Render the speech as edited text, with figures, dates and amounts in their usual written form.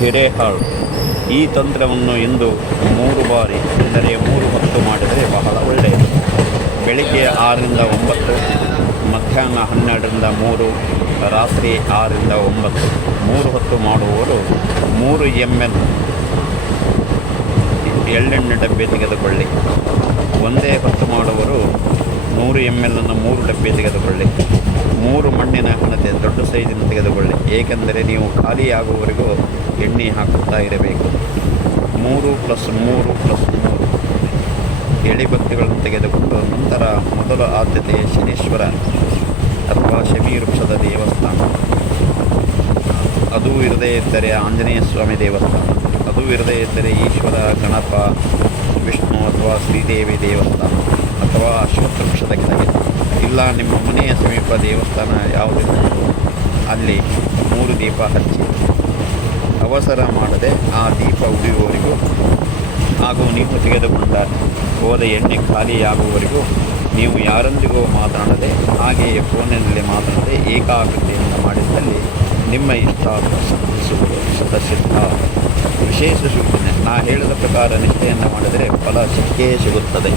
ಹಿರೇಹಾಳು. ಈ ತಂತ್ರವನ್ನು ಇಂದು 3 ಬಾರಿ ಅಂದರೆ 3 ಹೊತ್ತು ಮಾಡಿದರೆ ಬಹಳ ಒಳ್ಳೆಯದು. ಬೆಳಿಗ್ಗೆ 6ರಿಂದ 9, ಮಧ್ಯಾಹ್ನ 12ರಿಂದ 3, ರಾತ್ರಿ 6ರಿಂದ 9. 3 ಹೊತ್ತು ಮಾಡುವವರು 3 ml ಎಳ್ಳೆಣ್ಣೆ ಡಬ್ಬೆ ತೆಗೆದುಕೊಳ್ಳಿ. ಒಂದೇ ಹೊತ್ತು ಮಾಡುವರು 100 ml 3 ಡಬ್ಬೆ ತೆಗೆದುಕೊಳ್ಳಿ. 3 ಮಣ್ಣಿನ ಹಣತೆ ದೊಡ್ಡ ಸೈಜಿನ ತೆಗೆದುಕೊಳ್ಳಿ, ಏಕೆಂದರೆ ನೀವು ಖಾಲಿಯಾಗುವವರೆಗೂ ಎಣ್ಣೆ ಹಾಕುತ್ತಾ ಇರಬೇಕು. 3 + 3 + 3 ಎಳಿ ಭಕ್ತಿಗಳನ್ನು ತೆಗೆದುಕೊಂಡು ನಂತರ ಮೊದಲ ಆದ್ಯತೆ ಶನೀಶ್ವರ ಅಥವಾ ಶಮಿ ವೃಕ್ಷದ ದೇವಸ್ಥಾನ, ಅದು ಇರದೇ ಇದ್ದರೆ ಆಂಜನೇಯ ಸ್ವಾಮಿ ದೇವಸ್ಥಾನ, ಅದು ಇರದೇ ಇದ್ದರೆ ಈಶ್ವರ, ಗಣಪ, ವಿಷ್ಣು ಅಥವಾ ಶ್ರೀದೇವಿ ದೇವಸ್ಥಾನ ಅಥವಾ ಅಶ್ವತ್ಥ ವೃಕ್ಷದ ಕೆಳಗೆ, ಇಲ್ಲ ನಿಮ್ಮ ಮನೆಯ ಸಮೀಪ ದೇವಸ್ಥಾನ ಯಾವುದಿಲ್ಲ ಅಲ್ಲಿ 3 ದೀಪ ಹಚ್ಚಿ ಅವಸರ ಮಾಡದೆ ಆ ದೀಪ ಉರಿಯುವವರೆಗೂ ಹಾಗೂ ನೀವು ತೆಗೆದುಕೊಂಡ ಹೋದ ಎಣ್ಣೆ ಖಾಲಿಯಾಗುವವರೆಗೂ ನೀವು ಯಾರೊಂದಿಗೂ ಮಾತನಾಡದೆ, ಹಾಗೆಯೇ ಫೋನಿನಲ್ಲಿ ಮಾತನಾಡದೆ ಏಕಾಗ್ರತೆಯಿಂದ ಮಾಡಿದ್ದಲ್ಲಿ ನಿಮ್ಮ ಇಷ್ಟಾರ್ಥ ಸಿದ್ಧಿಸುವುದು ಶತಸಿದ್ಧ. ವಿಶೇಷ ಸೂಚನೆ: ನಾ ಹೇಳಿದ ಪ್ರಕಾರ ನಿಷ್ಠೆಯನ್ನು ಮಾಡಿದರೆ ಫಲ ಸಿಕ್ಕೇ ಸಿಗುತ್ತದೆ.